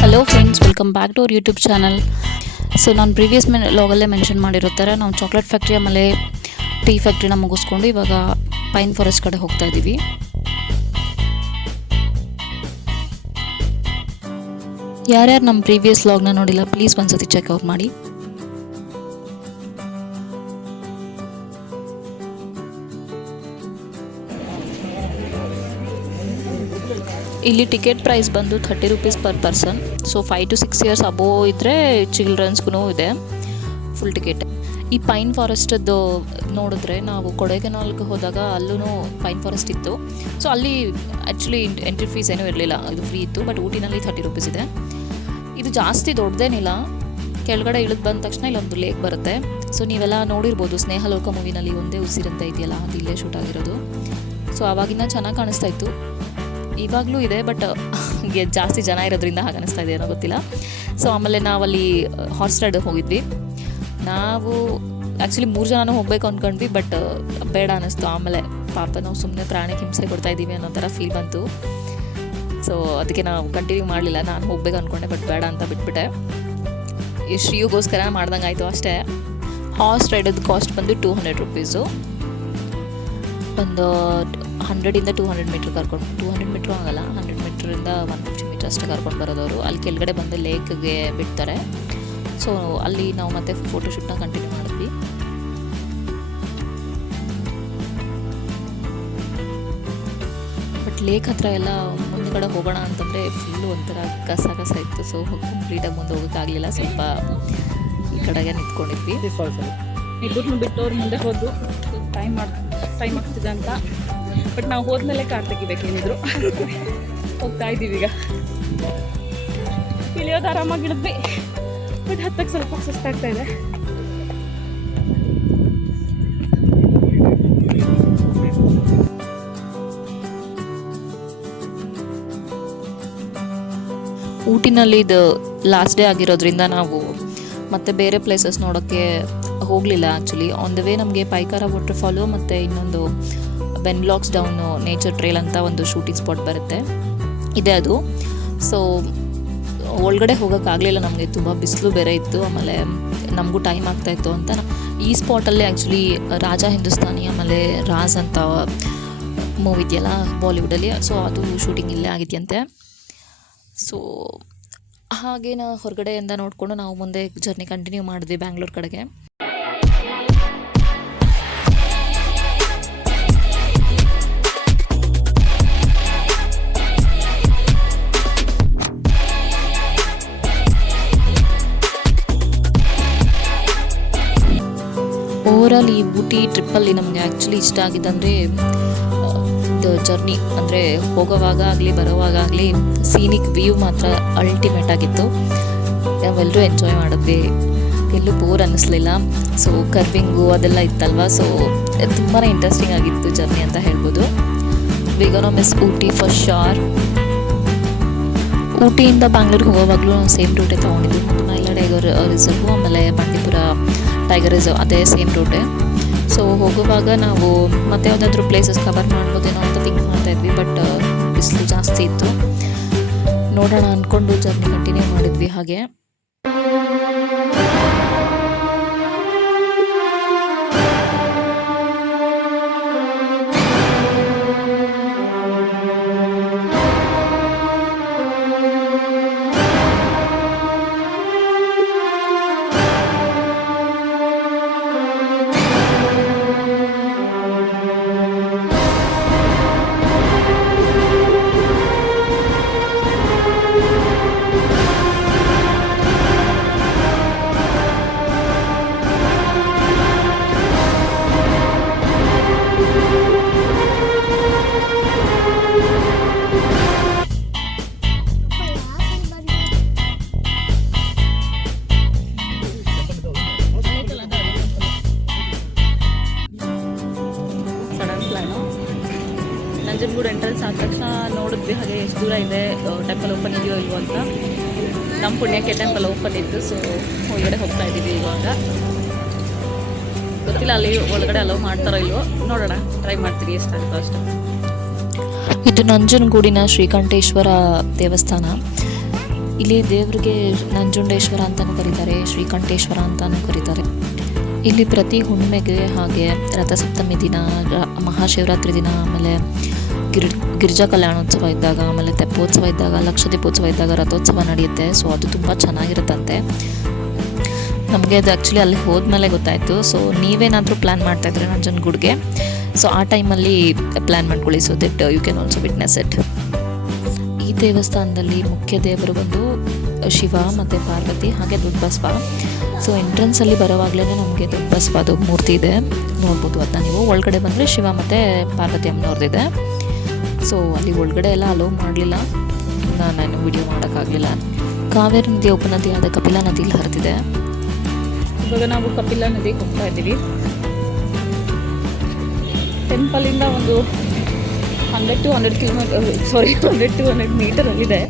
Hello friends, welcome back to our YouTube channel. So ನಾನು previous ಲಾಗಲ್ಲೇ mention ಮಾಡಿರೋ ಥರ ನಾವು ಚಾಕ್ಲೇಟ್ ಫ್ಯಾಕ್ಟ್ರಿ ಆಮೇಲೆ ಟೀ ಫ್ಯಾಕ್ಟ್ರಿನ ಮುಗಿಸ್ಕೊಂಡು ಇವಾಗ ಪೈನ್ ಫಾರೆಸ್ಟ್ ಕಡೆ ಹೋಗ್ತಾ ಇದ್ದೀವಿ. ಯಾರ್ಯಾರು ನಮ್ಮ ಪ್ರೀವಿಯಸ್ ಲಾಗ್ನ ನೋಡಿಲ್ಲ, ಪ್ಲೀಸ್ ಒಂದ್ಸತಿ ಚೆಕ್ಔಟ್ ಮಾಡಿ. ಇಲ್ಲಿ ಟಿಕೆಟ್ ಪ್ರೈಸ್ ಬಂದು 30 rupees per person. So 5 to 6 years above ಇದ್ದರೆ ಚಿಲ್ಡ್ರನ್ಸ್ಗೂ ಇದೆ ಫುಲ್ ಟಿಕೆಟ್. ಈ ಪೈನ್ ಫಾರೆಸ್ಟದ್ದು ನೋಡಿದ್ರೆ ನಾವು ಕೊಡೈಕೆನಾಲ್ಗೆ ಹೋದಾಗ ಅಲ್ಲೂ ಪೈನ್ ಫಾರೆಸ್ಟ್ ಇತ್ತು. ಸೊ ಅಲ್ಲಿ ಆ್ಯಕ್ಚುಲಿ ಎಂಟ್ರಿ ಫೀಸ್ ಏನೂ ಇರಲಿಲ್ಲ, ಇದು ಫ್ರೀ ಇತ್ತು. ಬಟ್ ಊಟಿನಲ್ಲಿ 30 ರೂಪೀಸ್ ಇದೆ. ಇದು ಜಾಸ್ತಿ ದೊಡ್ಡದೇನಿಲ್ಲ. ಕೆಳಗಡೆ ಇಳಿದು ಬಂದ ತಕ್ಷಣ ಇಲ್ಲೊಂದು ಲೇಕ್ ಬರುತ್ತೆ. ಸೊ ನೀವೆಲ್ಲ ನೋಡಿರ್ಬೋದು, ಸ್ನೇಹಲೋಕ ಮೂವಿನಲ್ಲಿ ಒಂದೇ ಉಸಿರಂತ ಇದೆಯಲ್ಲ, ಅದು ಇಲ್ಲೇ ಶೂಟ್ ಆಗಿರೋದು. ಸೊ ಆವಾಗಿನ ಚೆನ್ನಾಗಿ ಕಾಣಿಸ್ತಾ ಇತ್ತು. ಇವಾಗಲೂ ಇದೆ, ಬಟ್ ಜಾಸ್ತಿ ಜನ ಇರೋದ್ರಿಂದ ಹಾಗೆ ಅನಿಸ್ತಾ ಇದೆ, ಏನೋ ಗೊತ್ತಿಲ್ಲ. ಸೊ ಆಮೇಲೆ ನಾವಲ್ಲಿ ಹಾರ್ಸ್ ರೈಡ್ ಹೋಗಿದ್ವಿ. ನಾವು ಆ್ಯಕ್ಚುಲಿ 3 ಜನನೂ ಹೋಗಬೇಕು ಅಂದ್ಕೊಂಡ್ವಿ, ಬಟ್ ಬೇಡ ಅನ್ನಿಸ್ತು. ಆಮೇಲೆ ಪಾಪ ನಾವು ಸುಮ್ಮನೆ ಪ್ರಾಣಿಗೆ ಹಿಂಸೆ ಕೊಡ್ತಾ ಇದ್ದೀವಿ ಅನ್ನೋ ಥರ ಫೀಲ್ ಬಂತು. ಸೊ ಅದಕ್ಕೆ ನಾವು ಕಂಟಿನ್ಯೂ ಮಾಡಲಿಲ್ಲ. ನಾನು ಹೋಗ್ಬೇಕು ಅಂದ್ಕೊಂಡೆ, ಬಟ್ ಬೇಡ ಅಂತ ಬಿಟ್ಬಿಟ್ಟೆ. ಈ ಶ್ರೀಯುಗೋಸ್ಕರ ಮಾಡ್ದಂಗೆ ಆಯಿತು ಅಷ್ಟೇ. ಹಾರ್ಸ್ ರೈಡದ್ದು ಕಾಸ್ಟ್ ಬಂದು 200 ರೂಪೀಸು. ಒಂದು 100 to 200 ಮೀಟ್ರ್ ಕರ್ಕೊಂಡು, 200 ಮೀಟ್ರು ಆಗಲ್ಲ, 100 ಮೀಟ್ರಿಂದ 150 ಮೀಟ್ರ್ ಅಷ್ಟೇ ಕರ್ಕೊಂಡು ಬರೋದವರು. ಅಲ್ಲಿ ಕೆಳಗಡೆ ಬಂದು ಲೇಕ್ಗೆ ಬಿಡ್ತಾರೆ. ಸೊ ಅಲ್ಲಿ ನಾವು ಮತ್ತೆ ಫೋಟೋಶೂಟ್ನ ಕಂಟಿನ್ಯೂ ಮಾಡಿದ್ವಿ. ಬಟ್ ಲೇಕ್ ಹತ್ರ ಎಲ್ಲ ಮುಂದ್ಗಡೆ ಹೋಗೋಣ ಅಂತಂದರೆ ಫುಲ್ಲು ಒಂಥರ ಕಸ ಇತ್ತು. ಸೊ ಕಂಪ್ಲೀಟಾಗಿ ಮುಂದೆ ಹೋಗೋಕ್ಕಾಗಲಿಲ್ಲ. ಸ್ವಲ್ಪ ಈ ಕಡೆಗೆ ನಿಂತ್ಕೊಂಡಿದ್ವಿ. ಇಬ್ಬರನ್ನು ಬಿಟ್ಟು ಅವ್ರು ಮುಂದೆ ಹೋದ್ರು, ಟೈಮ್ ಆಗ್ತಿದೆ ಅಂತ. ಬಟ್ ನಾವು ಹೋದ್ಮೇಲೆ ಕಾರ್ ತೆಗಿಬೇಕೇನಿದ್ರು. ಹೋಗ್ತಾ ಇದ್ದೀವಿ ಈಗ. ಇಳಿಯೋದು ಆರಾಮಾಗಿ ಇಳಿದ್ವಿ, ಬಟ್ ಹತ್ತಕ್ಕೆ ಸ್ವಲ್ಪ ಸುಸ್ತಾಗ್ತಾ ಇದೆ. ಊಟಿನಲ್ಲಿ ಇದು ಲಾಸ್ಟ್ ಡೇ ಆಗಿರೋದ್ರಿಂದ ನಾವು ಮತ್ತೆ ಬೇರೆ ಪ್ಲೇಸಸ್ ನೋಡೋಕ್ಕೆ ಹೋಗಲಿಲ್ಲ. ಆ್ಯಕ್ಚುಲಿ ಆನ್ ದ ವೇ ನಮಗೆ ಪೈಕಾರ ವಾಟರ್ಫಾಲು ಮತ್ತು ಇನ್ನೊಂದು ವೆನ್ಲಾಕ್ಸ್ ಡೌನು ನೇಚರ್ ಟ್ರೇಲ್ ಅಂತ ಒಂದು ಶೂಟಿಂಗ್ ಸ್ಪಾಟ್ ಬರುತ್ತೆ, ಇದೆ ಅದು. ಸೊ ಒಳಗಡೆ ಹೋಗೋಕ್ಕಾಗಲಿಲ್ಲ ನಮಗೆ, ತುಂಬ ಬಿಸಿಲು ಬೇರೆ ಇತ್ತು. ಆಮೇಲೆ ನಮಗೂ ಟೈಮ್ ಆಗ್ತಾಯಿತ್ತು ಅಂತ ಈ ಸ್ಪಾಟಲ್ಲಿ ಆ್ಯಕ್ಚುಲಿ ರಾಜ ಹಿಂದೂಸ್ತಾನಿ ಆಮೇಲೆ ರಾಜ್ ಅಂತ ಮೂವಿ ಇದೆಯಲ್ಲ ಬಾಲಿವುಡಲ್ಲಿ, ಸೊ ಅದು ಶೂಟಿಂಗ್ ಇಲ್ಲೇ ಆಗಿದೆಯಂತೆ. ಸೊ ಹಾಗೇನ ಹೊರಗಡೆಯಿಂದ ನೋಡಿಕೊಂಡು ನಾವು ಮುಂದೆ ಜರ್ನಿ ಕಂಟಿನ್ಯೂ ಮಾಡಿದ್ವಿ ಬ್ಯಾಂಗ್ಳೂರು ಕಡೆಗೆ. ಓವರಾಲ್ ಈ ಊಟಿ ಟ್ರಿಪ್ಪಲ್ಲಿ ನಮಗೆ ಆ್ಯಕ್ಚುಲಿ ಇಷ್ಟ ಆಗಿದ್ದಂದರೆ ಜರ್ನಿ, ಅಂದರೆ ಹೋಗೋವಾಗ ಆಗಲಿ ಬರೋವಾಗ ಆಗಲಿ ಸೀನಿಕ್ ವ್ಯೂ ಮಾತ್ರ ಅಲ್ಟಿಮೇಟ್ ಆಗಿತ್ತು. ನಾವೆಲ್ಲರೂ ಎಂಜಾಯ್ ಮಾಡಿದ್ವಿ, ಎಲ್ಲೂ ಬೋರ್ ಅನ್ನಿಸ್ಲಿಲ್ಲ. ಸೊ ಕರ್ವಿಂಗು ಅದೆಲ್ಲ ಇತ್ತಲ್ವ, ಸೊ ತುಂಬಾ ಇಂಟ್ರೆಸ್ಟಿಂಗ್ ಆಗಿತ್ತು ಜರ್ನಿ ಅಂತ ಹೇಳ್ಬೋದು. We gonna miss Ooty for sure. ಊಟಿಯಿಂದ ಬ್ಯಾಂಗ್ಳೂರಿಗೆ ಹೋಗೋವಾಗಲೂ ನಾವು ಸೇಮ್ ರೂಟೇ ತೊಗೊಂಡಿದ್ವಿ. ಮುತ್ತುಮಲೈ ಟೈಗರ್ ರಿಸರ್ವು ಆಮೇಲೆ ಬಂಡೀಪುರ ಟೈಗರ್ ರಿಸರ್ವ್ ಅದೇ ಸೇಮ್ ರೂಟೇ. ಸೊ ಹೋಗುವಾಗ ನಾವು ಮತ್ತೆ ಯಾವುದಾದ್ರೂ ಪ್ಲೇಸಸ್ ಕವರ್ ಮಾಡ್ಬೋದೇನೋ ಅಂತ ಥಿಂಕ್ ಮಾಡ್ತಾಯಿದ್ವಿ, ಬಟ್ ಬಿಸಿಲು ಜಾಸ್ತಿ ಇತ್ತು. ನೋಡೋಣ ಅಂದ್ಕೊಂಡು ಜರ್ನಿ ಕಂಟಿನ್ಯೂ ಮಾಡಿದ್ವಿ. ಹಾಗೆ ನಂಜನಗೂಡು ಎಂಟ್ರೆನ್ಸ್ ಆದ ತಕ್ಷಣ ನೋಡಿದ್ವಿ ಹಾಗೆ ಎಷ್ಟು ದೂರ ಇದೆ ಟೆಂಪಲ್ ಓಪನ್ ಇದೆಯೋ ಇಲ್ವೋ ಅಂತ. ನಮ್ಮ ಪುಣ್ಯಕ್ಕೆ ಟೆಂಪಲ್ ಓಪನ್ ಇತ್ತು, ಸೊ ಒಳಗಡೆ ಹೋಗ್ತಾ ಇದ್ದೀವಿ ಇವಾಗ. ಗೊತ್ತಿಲ್ಲ ಅಲ್ಲಿ ಒಳಗಡೆ ಅಲೋ ಮಾಡ್ತಾರೋ ಇಲ್ವೋ, ನೋಡೋಣ, ಟ್ರೈ ಮಾಡ್ತೀವಿ ಎಷ್ಟಾಗುತ್ತೋ ಅಷ್ಟು. ಇದು ನಂಜನಗೂಡಿನ ಶ್ರೀಕಂಠೇಶ್ವರ ದೇವಸ್ಥಾನ. ಇಲ್ಲಿ ದೇವರಿಗೆ ನಂಜುಂಡೇಶ್ವರ ಅಂತಲೂ ಕರೀತಾರೆ, ಶ್ರೀಕಂಠೇಶ್ವರ ಅಂತಲೂ ಕರೀತಾರೆ. ಇಲ್ಲಿ ಪ್ರತಿ ಹುಣ್ಣಿಮೆಗೆ ಹಾಗೆ ರಥಸಪ್ತಮಿ ದಿನ, ಮಹಾಶಿವರಾತ್ರಿ ದಿನ, ಆಮೇಲೆ ಗಿರಿಜಾ ಕಲ್ಯಾಣೋತ್ಸವ ಇದ್ದಾಗ, ಆಮೇಲೆ ತೆಪ್ಪೋತ್ಸವ ಇದ್ದಾಗ, ಲಕ್ಷದೀಪೋತ್ಸವ ಇದ್ದಾಗ ರಥೋತ್ಸವ ನಡೆಯುತ್ತೆ. ಸೊ ಅದು ತುಂಬ ಚೆನ್ನಾಗಿರುತ್ತಂತೆ. ನಮಗೆ ಅದು ಆ್ಯಕ್ಚುಲಿ ಅಲ್ಲಿ ಹೋದ್ಮೇಲೆ ಗೊತ್ತಾಯಿತು. ಸೊ ನೀವೇನಾದರೂ ಪ್ಲ್ಯಾನ್ ಮಾಡ್ತಾಯಿದ್ರೆ ನಂಜನಗೂಡಿಗೆ, ಸೊ ಆ ಟೈಮಲ್ಲಿ ಪ್ಲ್ಯಾನ್ ಮಾಡ್ಕೊಳ್ಳಿ, so that you can also witness it. ಈ ದೇವಸ್ಥಾನದಲ್ಲಿ ಮುಖ್ಯ ದೇವರು ಬಂದು ಶಿವ ಮತ್ತು ಪಾರ್ವತಿ, ಹಾಗೆ ದೊಡ್ಡ ಬಸವ. ಸೊ ಎಂಟ್ರೆನ್ಸಲ್ಲಿ ಬರೋವಾಗಲೇ ನಮಗೆ ದೊಡ್ಡ ಬಸವದು ಮೂರ್ತಿ ಇದೆ, ನೋಡ್ಬೋದು ಅದನ್ನ ನೀವು. ಒಳಗಡೆ ಬಂದರೆ ಶಿವ ಮತ್ತು ಪಾರ್ವತಿ ಅಮ್ಮನವ್ರದ್ದಿದೆ. ಸೊ ಅಲ್ಲಿ ಒಳಗಡೆ ಎಲ್ಲ ಅಲೋ ಮಾಡಲಿಲ್ಲ, ನಾನು ವಿಡಿಯೋ ಮಾಡೋಕ್ಕಾಗಲಿಲ್ಲ. ಕಾವೇರಿ ನದಿಯ ಉಪನದಿಯಾದ ಕಪಿಲಾ ನದಿಯಲ್ಲಿ ಹರಿದಿದೆ. ಇವಾಗ ನಾವು ಕಪಿಲಾ ನದಿಗೆ ಹೋಗ್ತಾ ಇದ್ದೀವಿ. ಟೆಂಪಲಿಂದ ಒಂದು 100 to 100 ಮೀಟರಲ್ಲಿದೆ.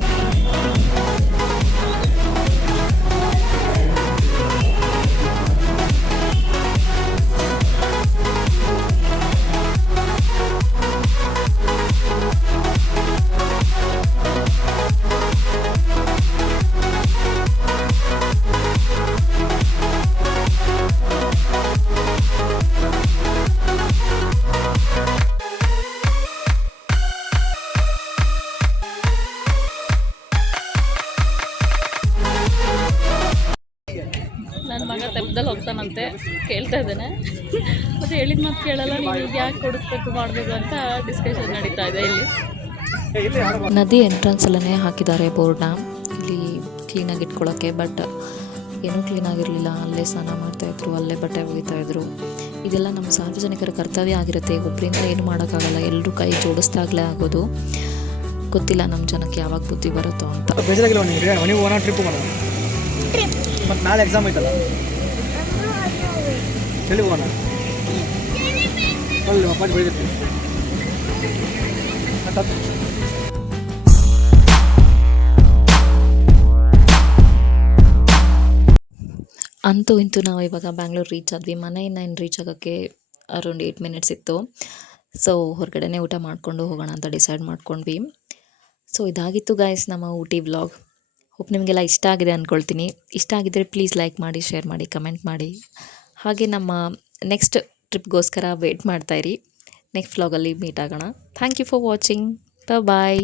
ನನ್ನ ಮಗ ತೆಪ್ಪದಲ್ಲಿ ಹೋಗ್ತಾನಂತೆ, ಕೇಳ್ತಾ ಇದ್ದಾನೆ. ಮತ್ತು ಹೇಳಿದ ಮಾತು ಕೇಳಲ್ಲ, ನೀವು ಈಗ ಯಾಕೆ ಕೊಡಿಸ್ಬೇಕು ಮಾಡಬೇಕು ಅಂತ ಡಿಸ್ಕಷನ್ ನಡೀತಾ ಇದೆ ಇಲ್ಲಿ. ನದಿ ಎಂಟ್ರೆನ್ಸಲ್ಲೇ ಹಾಕಿದ್ದಾರೆ ಬೋರ್ಡ್ನ, ಇಲ್ಲಿ ಕ್ಲೀನಾಗಿ ಇಟ್ಕೊಳ್ಳೋಕ್ಕೆ. ಬಟ್ ಏನೂ ಕ್ಲೀನಾಗಿರಲಿಲ್ಲ, ಅಲ್ಲೇ ಸ್ನಾನ ಮಾಡ್ತಾಯಿದ್ರು, ಅಲ್ಲೇ ಬಟ್ಟೆ ಒಗಿತಾಯಿದ್ರು. ಇದೆಲ್ಲ ನಮ್ಮ ಸಾರ್ವಜನಿಕರ ಕರ್ತವ್ಯ ಆಗಿರುತ್ತೆ. ಒಬ್ಬರಿಂದ ಏನು ಮಾಡೋಕ್ಕಾಗಲ್ಲ, ಎಲ್ಲರೂ ಕೈ ಜೋಡಿಸ್ದಾಗಲೇ ಆಗೋದು. ಗೊತ್ತಿಲ್ಲ ನಮ್ಮ ಜನಕ್ಕೆ ಯಾವಾಗ ಬುದ್ಧಿ ಬರುತ್ತೋ ಅಂತ. ಮತ್ತು ನಾಳೆ ಎಕ್ಸಾಮ್ ಐತಲ್ಲ, ಎಲ್ಲಿ ಹೋಗೋಣ? ಅಲ್ಲಿ ಅಪ್ಪಾಜಿ ಬೆಳಿಗ್ಗೆ ಅಂತೂ ಇಂತೂ ನಾವು ಇವಾಗ ಬ್ಯಾಂಗ್ಳೂರು ರೀಚ್ ಆದ್ವಿ. ಮನೆಯಿಂದ ಇನ್ನು ರೀಚ್ ಆಗೋಕ್ಕೆ ಅರೌಂಡ್ 8 minutes ಇತ್ತು. ಸೊ ಹೊರಗಡೆನೇ ಊಟ ಮಾಡಿಕೊಂಡು ಹೋಗೋಣ ಅಂತ ಡಿಸೈಡ್ ಮಾಡ್ಕೊಂಡ್ವಿ. ಸೊ ಇದಾಗಿತ್ತು ಗಾಯ್ಸ್ ನಮ್ಮ ಊಟಿ ವ್ಲಾಗ್. ಹೋಪ್ ನಿಮಗೆಲ್ಲ ಇಷ್ಟ ಆಗಿದೆ ಅಂದ್ಕೊಳ್ತೀನಿ. ಇಷ್ಟ ಆಗಿದ್ದರೆ ಪ್ಲೀಸ್ ಲೈಕ್ ಮಾಡಿ, ಶೇರ್ ಮಾಡಿ, ಕಮೆಂಟ್ ಮಾಡಿ. ಹಾಗೆ ನಮ್ಮ ನೆಕ್ಸ್ಟ್ ಟ್ರಿಪ್ಗೋಸ್ಕರ ವೇಟ್ ಮಾಡ್ತಾಯಿರಿ. ನೆಕ್ಸ್ಟ್ ವ್ಲಾಗಲ್ಲಿ ಮೀಟ್ ಆಗೋಣ. Thank you for watching. Bye.